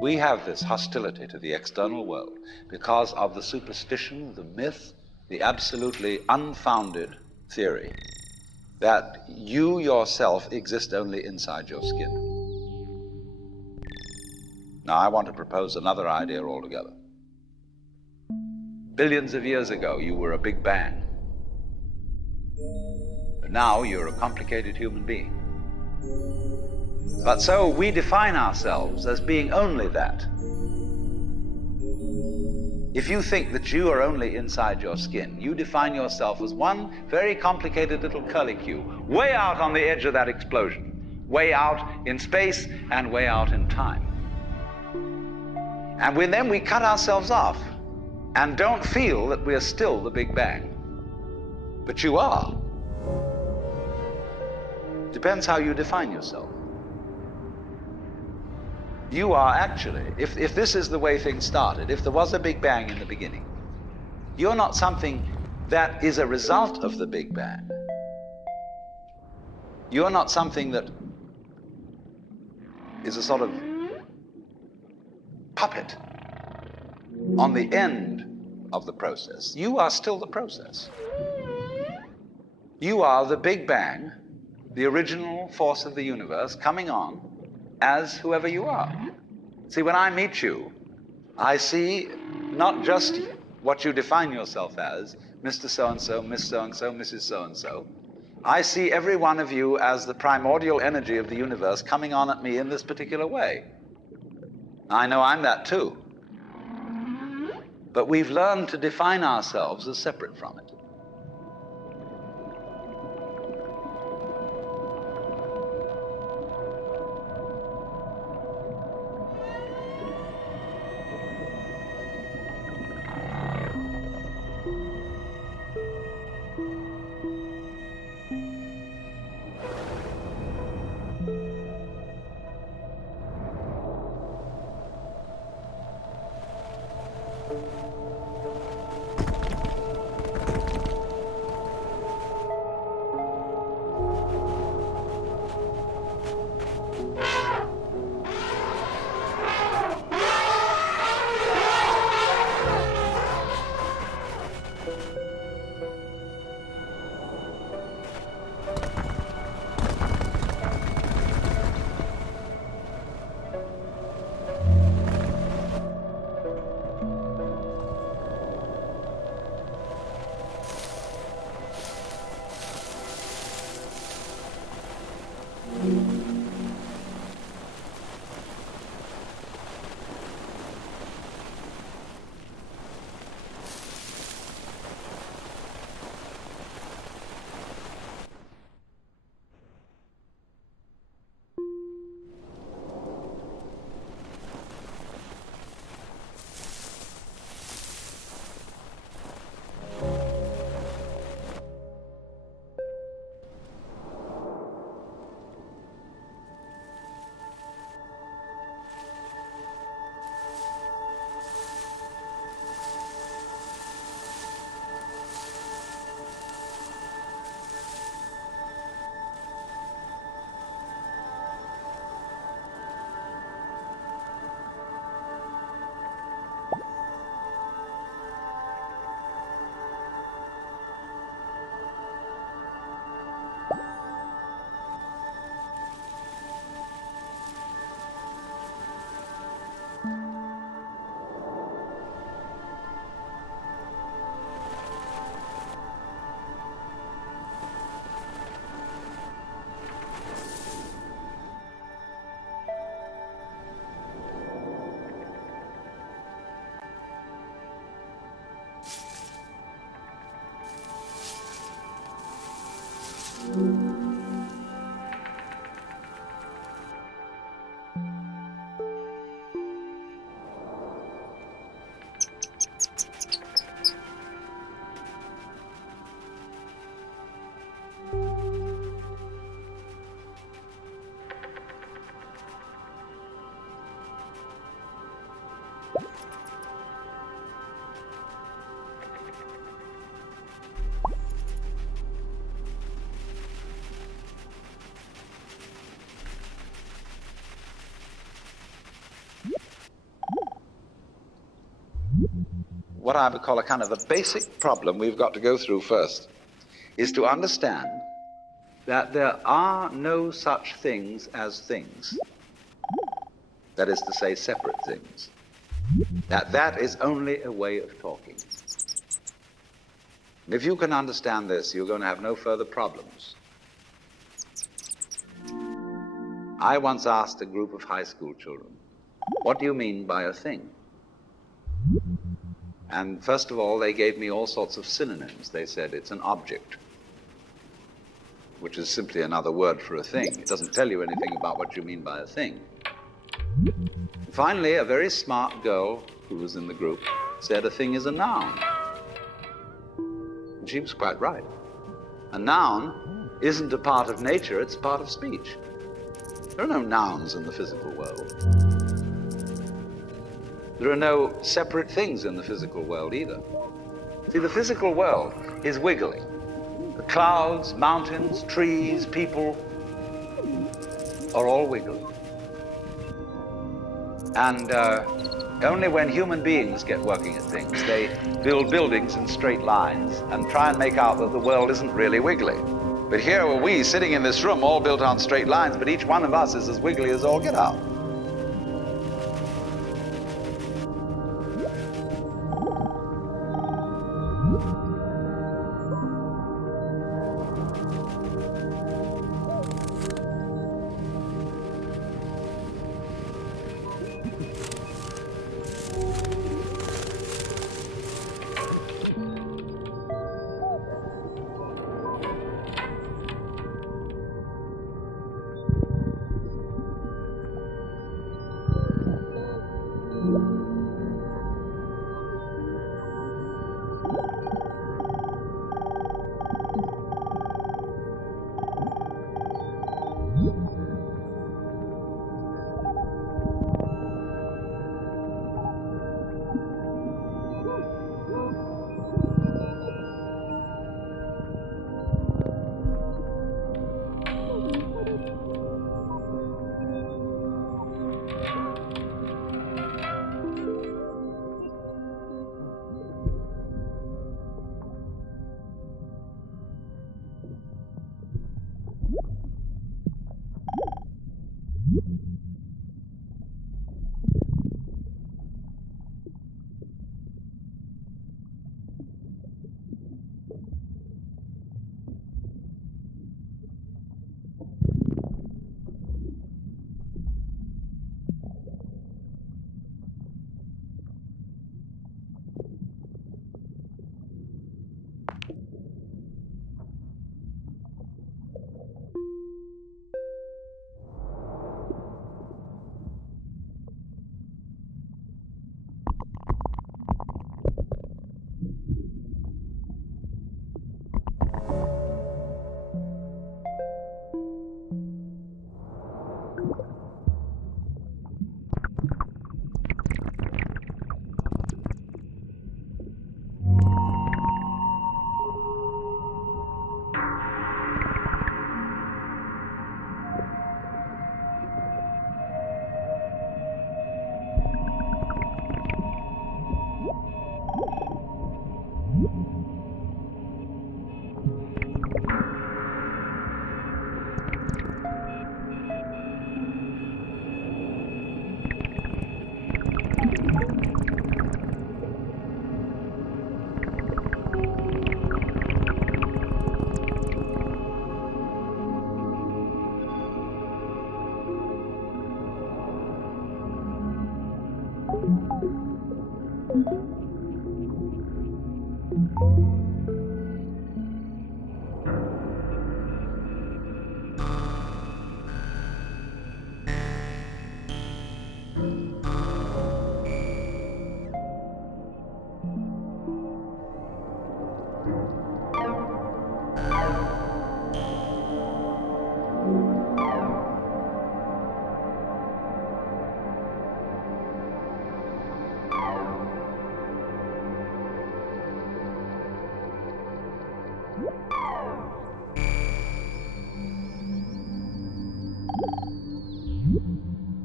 We have this hostility to the external world because of the superstition, the myth, the absolutely unfounded theory that you yourself exist only inside your skin. Now, I want to propose another idea altogether. Billions of years ago, you were a big bang. But now you're a complicated human being. But so we define ourselves as being only that. If you think that you are only inside your skin, you define yourself as one very complicated little curlicue, way out on the edge of that explosion, way out in space and way out in time. And then we cut ourselves off and don't feel that we are still the Big Bang. But you are. Depends how you define yourself. You are actually, if this is the way things started, if there was a Big Bang in the beginning, you're not something that is a result of the Big Bang. You are not something that is a sort of puppet on the end of the process. You are still the process. You are the Big Bang, the original force of the universe coming on as whoever you are. See, when I meet you, I see not just what you define yourself as, Mr. So-and-so, Miss So-and-so, Mrs. So-and-so. I see every one of you as the primordial energy of the universe coming on at me in this particular way. I know I'm that too. But we've learned to define ourselves as separate from it. What I would call a kind of a basic problem we've got to go through first is to understand that there are no such things as things. That is to say, separate things. That is only a way of talking. And if you can understand this, you're going to have no further problems. I once asked a group of high school children, what do you mean by a thing? And first of all, they gave me all sorts of synonyms. They said it's an object, which is simply another word for a thing. It doesn't tell you anything about what you mean by a thing. Finally, a very smart girl who was in the group said a thing is a noun. And she was quite right. A noun isn't a part of nature, it's a part of speech. There are no nouns in the physical world. There are no separate things in the physical world either. See, the physical world is wiggling. The clouds, mountains, trees, people are all wiggling. And only when human beings get working at things, they build buildings in straight lines and try and make out that the world isn't really wiggly. But here are we sitting in this room all built on straight lines, but each one of us is as wiggly as all get out.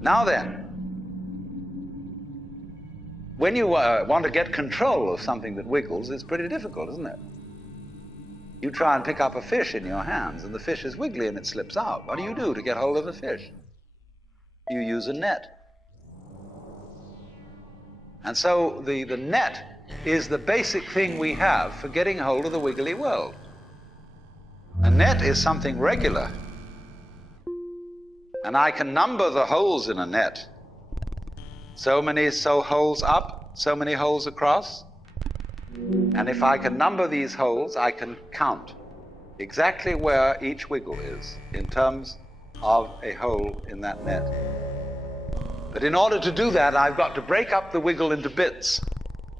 Now then, when you want to get control of something that wiggles, it's pretty difficult, isn't it? You try and pick up a fish in your hands, and the fish is wiggly and it slips out. What do you do to get hold of the fish? You use a net. And so the net is the basic thing we have for getting hold of the wiggly world. A net is something regular. And I can number the holes in a net. So many holes up, so many holes across. And if I can number these holes, I can count exactly where each wiggle is in terms of a hole in that net. But in order to do that, I've got to break up the wiggle into bits.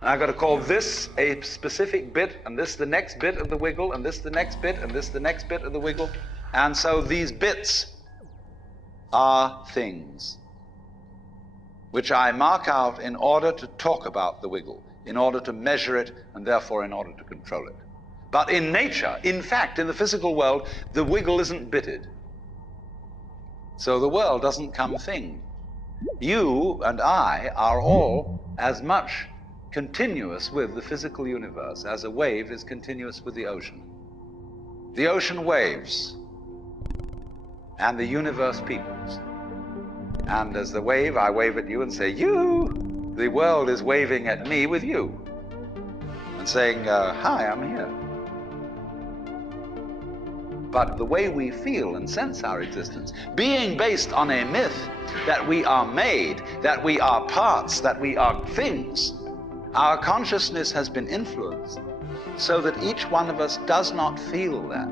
And I've got to call this a specific bit, and this the next bit of the wiggle, and this the next bit, and this the next bit of the wiggle. And so these bits are things which I mark out in order to talk about the wiggle. in order to measure it, and therefore in order to control it. But in nature, in fact, in the physical world, the wiggle isn't bitted. So the world doesn't come thing. You and I are all as much continuous with the physical universe as a wave is continuous with the ocean. The ocean waves, and the universe peoples. And as the wave, I wave at you and say, you. The world is waving at me with you and saying, hi, I'm here. But the way we feel and sense our existence, being based on a myth that we are made, that we are parts, that we are things, our consciousness has been influenced so that each one of us does not feel that.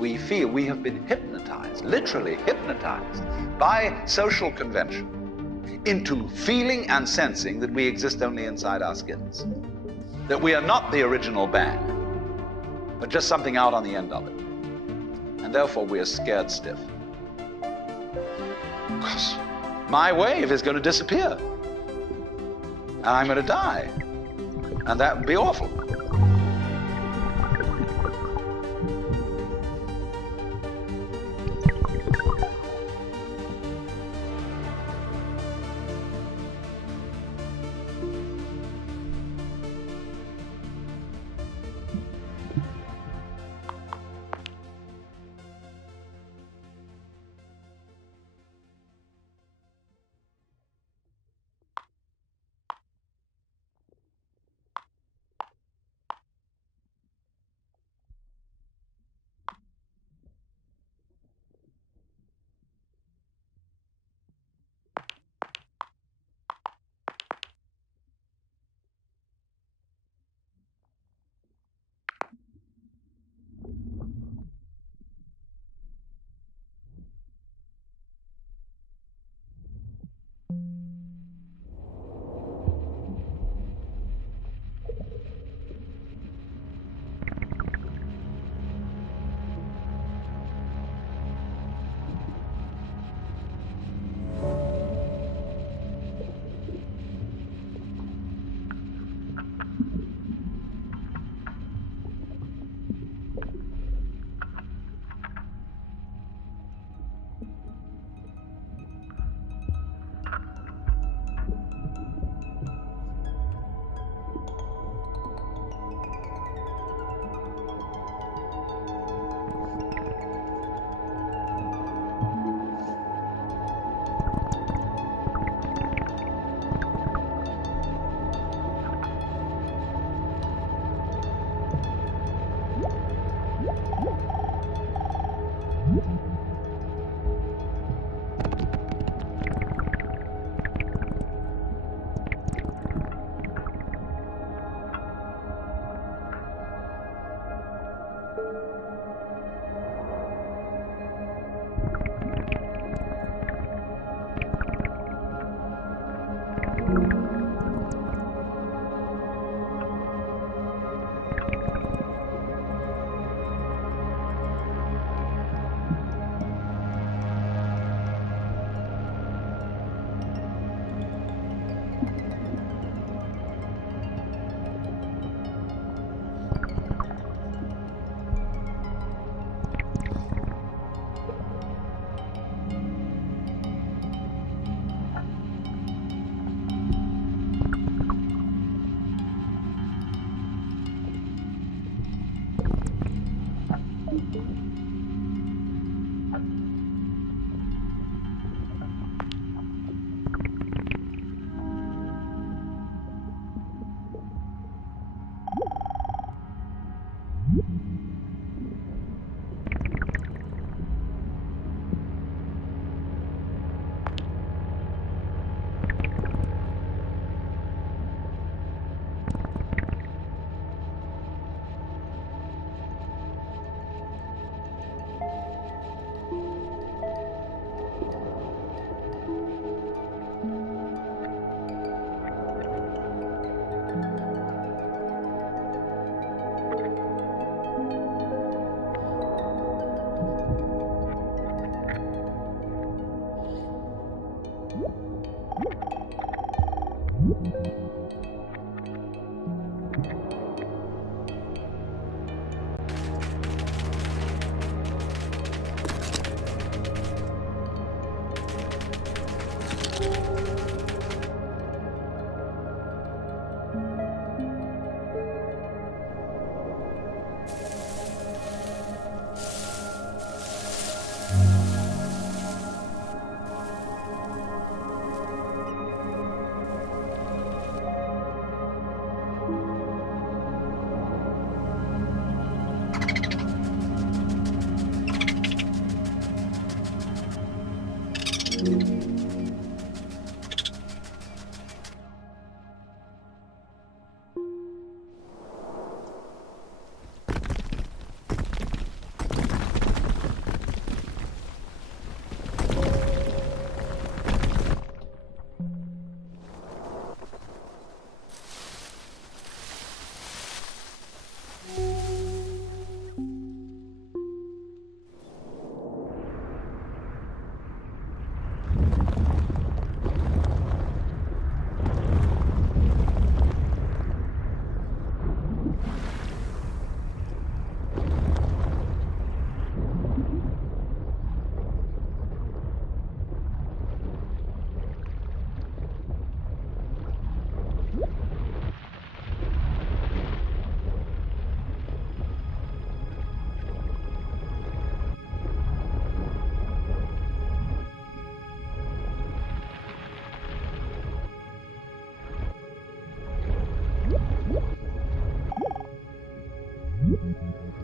We feel we have been hypnotized, literally hypnotized, by social convention into feeling and sensing that we exist only inside our skins, that we are not the original bang, but just something out on the end of it. And therefore we are scared stiff. Because my wave is going to disappear, and I'm going to die, and that would be awful.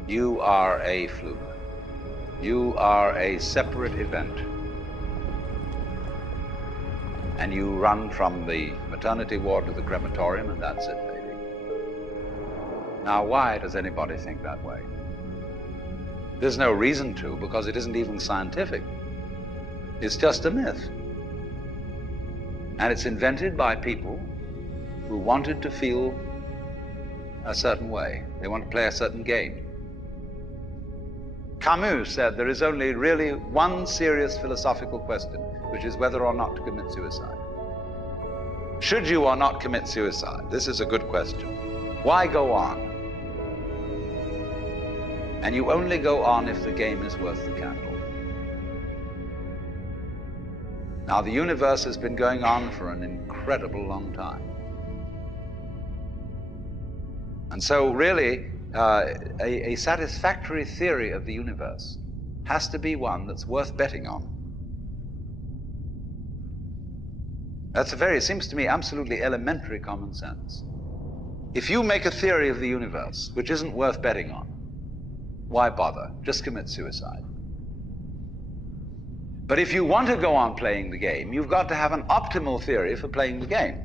You are a fluke. You are a separate event. And you run from the maternity ward to the crematorium, and that's it, baby. Now, why does anybody think that way? There's no reason to, because it isn't even scientific. It's just a myth. And it's invented by people who wanted to feel a certain way. They want to play a certain game. Camus said there is only really one serious philosophical question, which is whether or not to commit suicide. Should you or not commit suicide? This is a good question. Why go on? And you only go on if the game is worth the candle. Now, the universe has been going on for an incredible long time. And so really, a satisfactory theory of the universe has to be one that's worth betting on. That's it seems to me, absolutely elementary common sense. If you make a theory of the universe which isn't worth betting on, why bother? Just commit suicide. But if you want to go on playing the game, you've got to have an optimal theory for playing the game.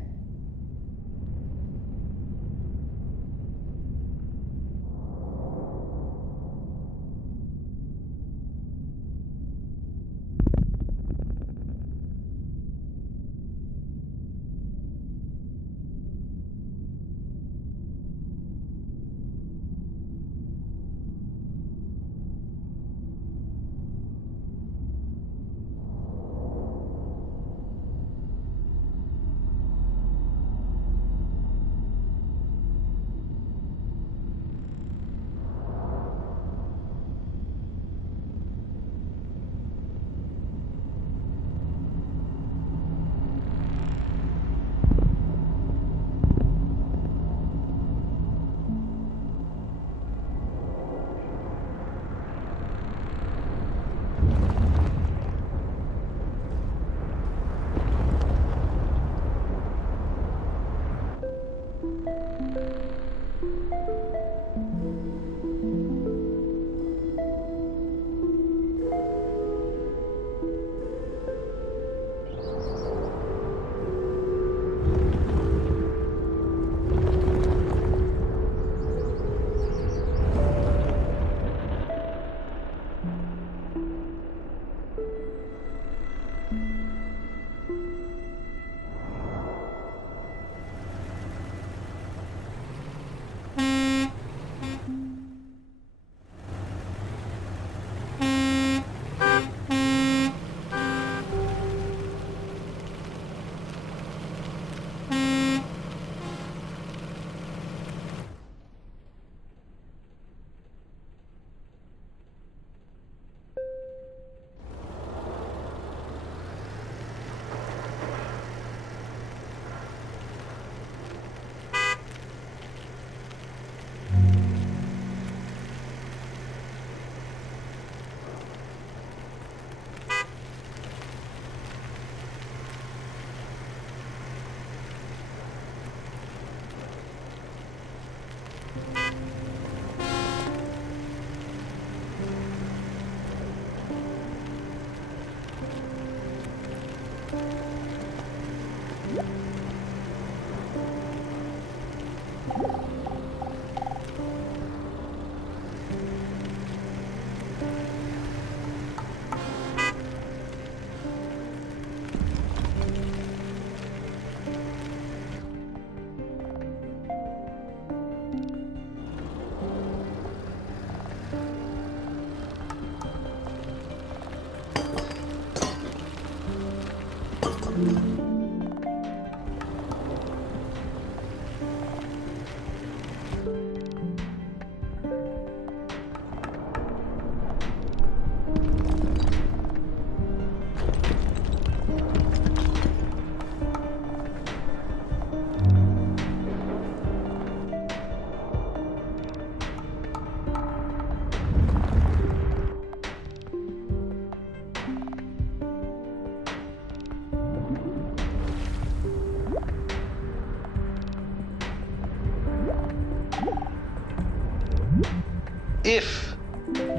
if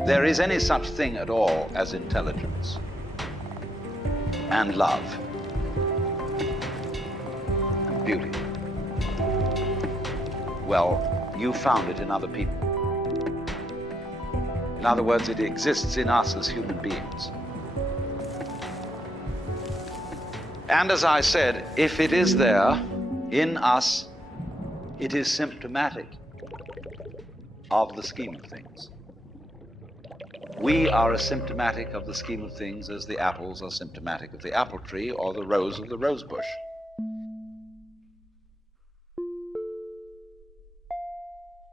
there is any such thing at all as intelligence and love and beauty, well, you found it in other people. In other words, it exists in us as human beings. And as I said, if it is there in us, it is symptomatic of the scheme of things. We are as symptomatic of the scheme of things as the apples are symptomatic of the apple tree or the rose of the rose bush.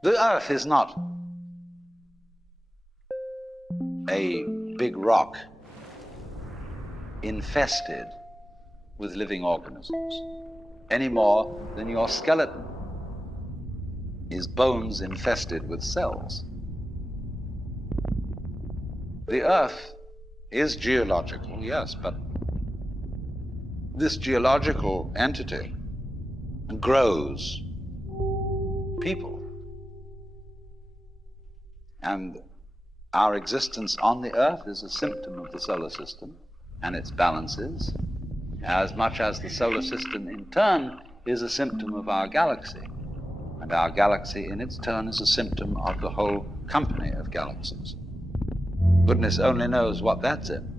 The earth is not a big rock infested with living organisms, any more than your skeleton is bones infested with cells. The earth is geological, yes, but this geological entity grows people. And our existence on the earth is a symptom of the solar system and its balances, as much as the solar system in turn is a symptom of our galaxy. And our galaxy in its turn is a symptom of the whole company of galaxies. Goodness only knows what that's in.